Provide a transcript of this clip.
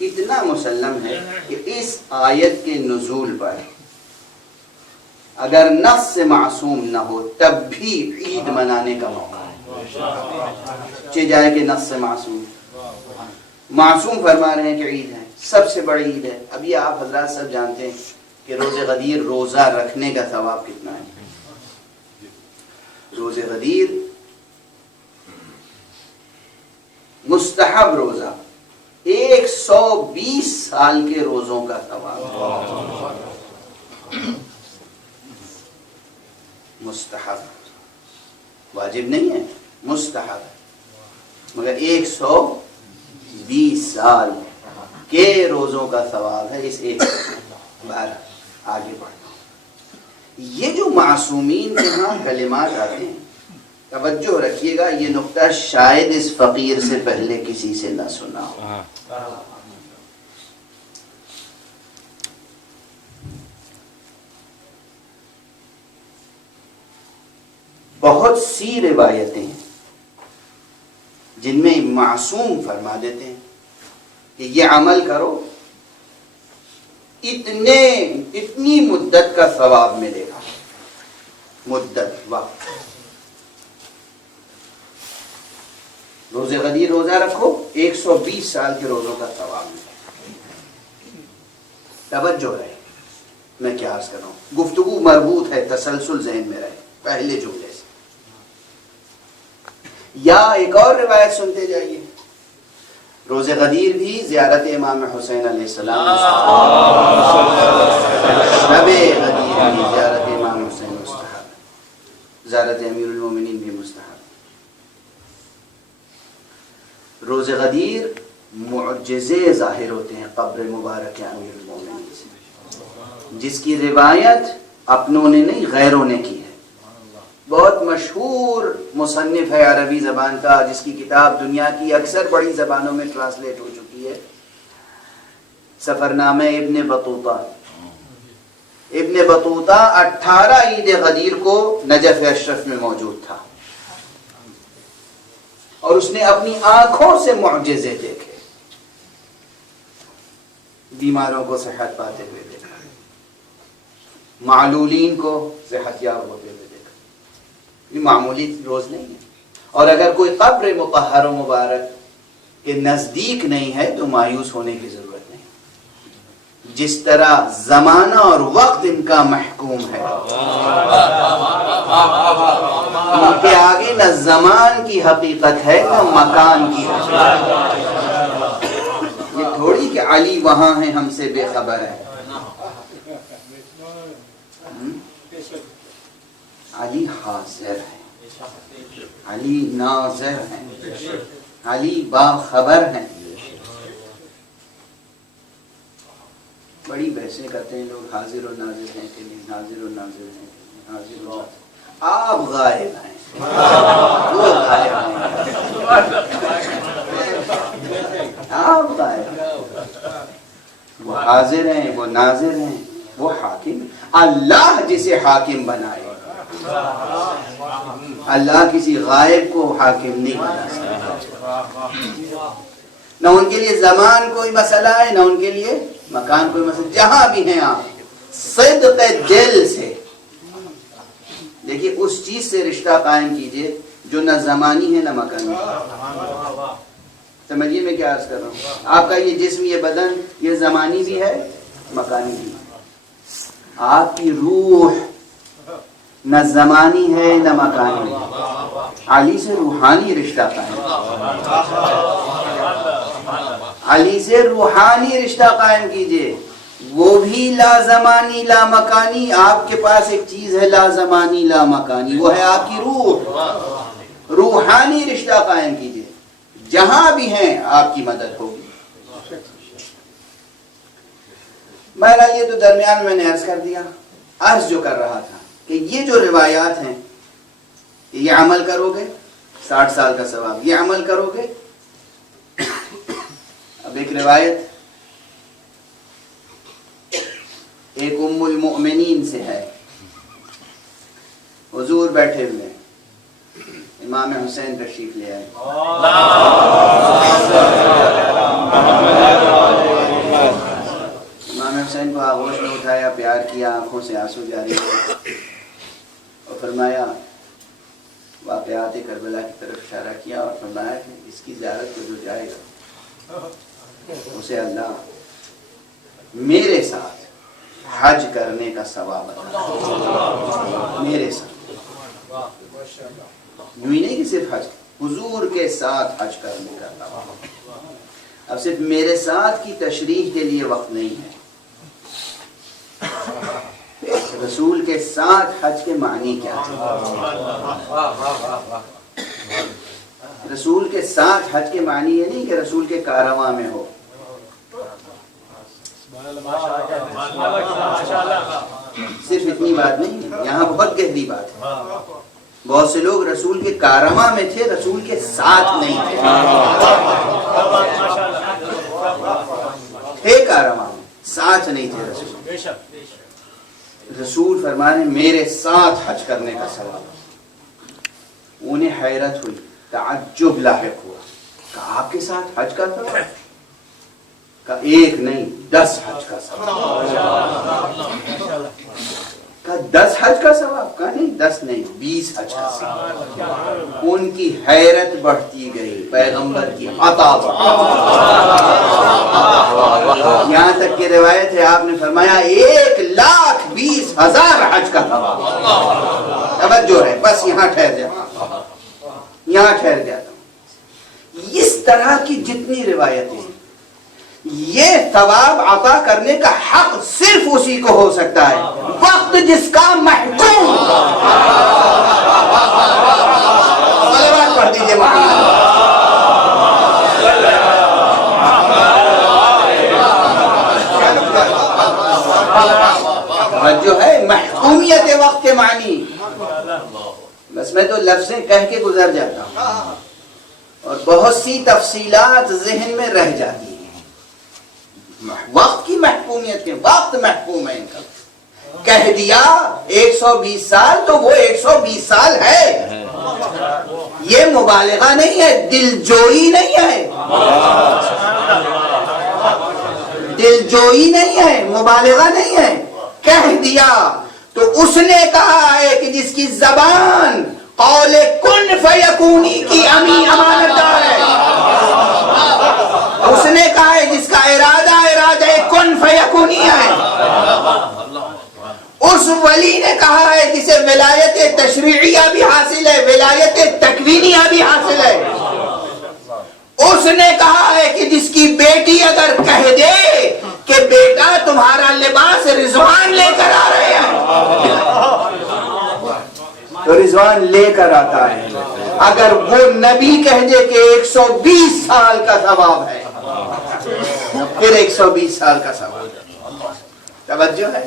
اتنا مسلم ہے کہ اس آیت کے نزول پر اگر نص سے معصوم نہ ہو تب بھی عید منانے کا موقع ہے، چہ جائے کہ نص سے معصوم فرما رہے ہیں کہ عید ہے، سب سے بڑی عید ہے۔ اب یہ آپ حضرات سب جانتے ہیں کہ روزہ غدیر روزہ رکھنے کا ثواب کتنا ہے۔ روزہ غدیر مستحب روزہ 120 سال کے روزوں کا ثواب، مستحب، واجب نہیں ہے، مستحب، مگر 120 سال کے روزوں کا ثواب ہے اس ایک بار۔ آگے بڑھنا، یہ جو معصومین کے ہاں کلمات آتے ہیں، توجہ رکھیے گا، یہ نقطہ شاید اس فقیر سے پہلے کسی سے نہ سنا ہو۔ بہت سی روایتیں ہیں جن میں معصوم فرما دیتے ہیں کہ یہ عمل کرو، اتنی مدت کا ثواب ملے گا، مدت، وقت۔ روزہ غدیر روزہ رکھو، 120 سال کے روزوں کا ثواب ملے گا۔ توجہ رہے، میں کیا عرض کر رہا ہوں، گفتگو مربوط ہے، تسلسل ذہن میں رہے پہلے جملے سے۔ یا ایک اور روایت سنتے جائیے، روزہ غدیر بھی زیارت امام حسین علیہ السلام، شب غدیر بھی زیارت امام حسین مستحب، زیارت امیر المومنین بھی مستحب۔ روزہ غدیر معجزے ظاہر ہوتے ہیں قبر مبارک امیر المومنین سے، جس کی روایت اپنوں نے نہیں غیروں نے کی ہے۔ بہت مشہور مصنف ہے عربی زبان کا، جس کی کتاب دنیا کی اکثر بڑی زبانوں میں ٹرانسلیٹ ہو چکی ہے، سفرنامہ ابن بطوطہ۔ ابن بطوطہ 18 عید غدیر کو نجف اشرف میں موجود تھا، اور اس نے اپنی آنکھوں سے معجزے دیکھے، بیماروں کو صحت پاتے ہوئے دیکھا، معلولین کو صحت یاب ہوتے ہوئے دیکھا۔ یہ معمولی روز نہیں ہے، اور اگر کوئی قبر مطہر و مبارک کے نزدیک نہیں ہے تو مایوس ہونے کی ضرورت نہیں۔ جس طرح زمانہ اور وقت ان کا محکوم ہے، ان کے آگے نہ زمان کی حقیقت ہے نہ مکان کی حقیقت۔ یہ تھوڑی کہ علی وہاں ہیں ہم سے بے خبر ہے، علی حاضر ہے، علی ناظر ہیں، علی باخبر ہیں۔ بڑی بحثیں کرتے ہیں لوگ، حاضر و ناظر ہیں کہ نہیں، حاضر و ناظر ہیں، حاضر و ناظر۔ آپ غائب ہیں، وہ غائب ہیں، آپ غائب ہیں، وہ حاضر ہیں، وہ ناظر ہیں، وہ حاکم ہیں۔ اللہ جسے حاکم بنائے، اللہ کسی غائب کو حاکم نہیں بنا سکتا۔ نہ ان کے لیے زمان کوئی مسئلہ ہے، نہ ان کے لیے مکان کوئی مسئلہ۔ جہاں بھی ہیں آپ صدق دل سے دیکھیے، اس چیز سے رشتہ قائم کیجئے جو نہ زمانی ہے نہ مکانی ہے۔ سمجھیے میں کیا عرض کر رہا ہوں، آپ کا یہ جسم، یہ بدن، یہ زمانی بھی ہے مکانی بھی ہے۔ آپ کی روح نہ زمانی ہے نہ مکانی ہے، علی سے روحانی رشتہ قائم، علی سے روحانی رشتہ قائم کیجئے۔ وہ بھی لا زمانی لا مکانی، آپ کے پاس ایک چیز ہے لا زمانی لا مکانی، وہ ہے آپ کی روح۔ روحانی رشتہ قائم کیجئے، جہاں بھی ہیں آپ کی مدد ہوگی۔ بہرحال یہ تو درمیان میں نے عرض کر دیا۔ عرض جو کر رہا تھا کہ یہ جو روایات ہیں، یہ عمل کرو گے 60 سال کا ثواب، یہ عمل کرو گے۔ اب ایک روایت ایک ام المؤمنین سے ہے، حضور بیٹھے ہوئے، امام حسین تشریف لے آئے، حسین کو آغوش میں اٹھایا، پیار کیا، آنکھوں سے آنسو جاری ہوئے اور فرمایا، واقعات کربلا کی طرف اشارہ کیا اور فرمایا کہ اس کی زیارت کو جو جائے گا اسے اللہ میرے ساتھ حج کرنے کا ثواب عطا کرے۔ میرے ساتھ، یوں ہی نہیں کہ صرف حج، حضور کے ساتھ حج کرنے کا ثواب۔ اب صرف میرے ساتھ کی تشریح کے لیے وقت نہیں ہے، رسول کے ساتھ حج کے معنی کیا ہے؟ رسول کے ساتھ حج کے معنی یہ نہیں کہ رسول کے کارواں میں ہو، صرف اتنی بات نہیں ہے، یہاں بہت گہری بات ہے۔ بہت سے لوگ رسول کے کارواں میں تھے، رسول کے ساتھ نہیں تھے۔ تھے کارواں میں، ساتھ نہیں تھے رسول۔ رسول فرمانے میرے ساتھ حج کرنے کا ثواب۔ انہیں حیرت ہوئی، تعجب لاحق ہوا، کہ آپ کے ساتھ حج کا ثواب؟ کہ ایک نہیں 10 حج کا ثواب۔ کہ 10 حج کا ثواب؟ کہ نہیں 10 نہیں 20 حج کا ثواب۔ ان کی حیرت بڑھتی گئی، پیغمبر کی عطا بڑھتی۔ یہاں تک کہ روایت ہے آپ نے فرمایا 1,20,000 حج کا ثواب۔ توجہ ہے، بس یہاں ٹھہر جاتا ہوں، یہاں ٹھہر جاتا ہوں۔ اس طرح کی جتنی روایتیں، یہ ثواب عطا کرنے کا حق صرف اسی کو ہو سکتا ہے وقت جس کا محکوم۔ صلوات پڑھ دیجئے محمد۔ جو ہے محکومیت وقت کے معنی، بس میں تو لفظیں کہہ کے گزر جاتا ہوں اور بہت سی تفصیلات ذہن میں رہ جاتی ہیں۔ وقت کی محکومیت کے، وقت محکوم ہے ان کا۔ کہہ دیا 120 سال تو وہ 120 سال ہے، یہ مبالغہ نہیں ہے، دل جوئی نہیں ہے، دل جوئی نہیں ہے، مبالغہ نہیں ہے۔ کہہ دیا تو اس نے کہا ہے کہ جس کی زبان قول کن فیکونی کی امانت دار ہے، اس نے کہا ہے جس کا ارادہ کن فیکونی ہے، اس ولی نے کہا ہے جسے ولایت تشریعیہ بھی حاصل ہے، ولایت تکوینیہ بھی حاصل ہے، اس نے کہا ہے کہ جس کی بیٹی اگر کہہ دے کہ بیٹا تمہارا لباس رضوان لے کر آ رہے ہیں تو رضوان لے کر آتا ہے، اگر وہ نبی کہہ دے کہ 120 سال کا ثواب ہے پھر 120 سال کا ثواب۔ توجہ ہے؟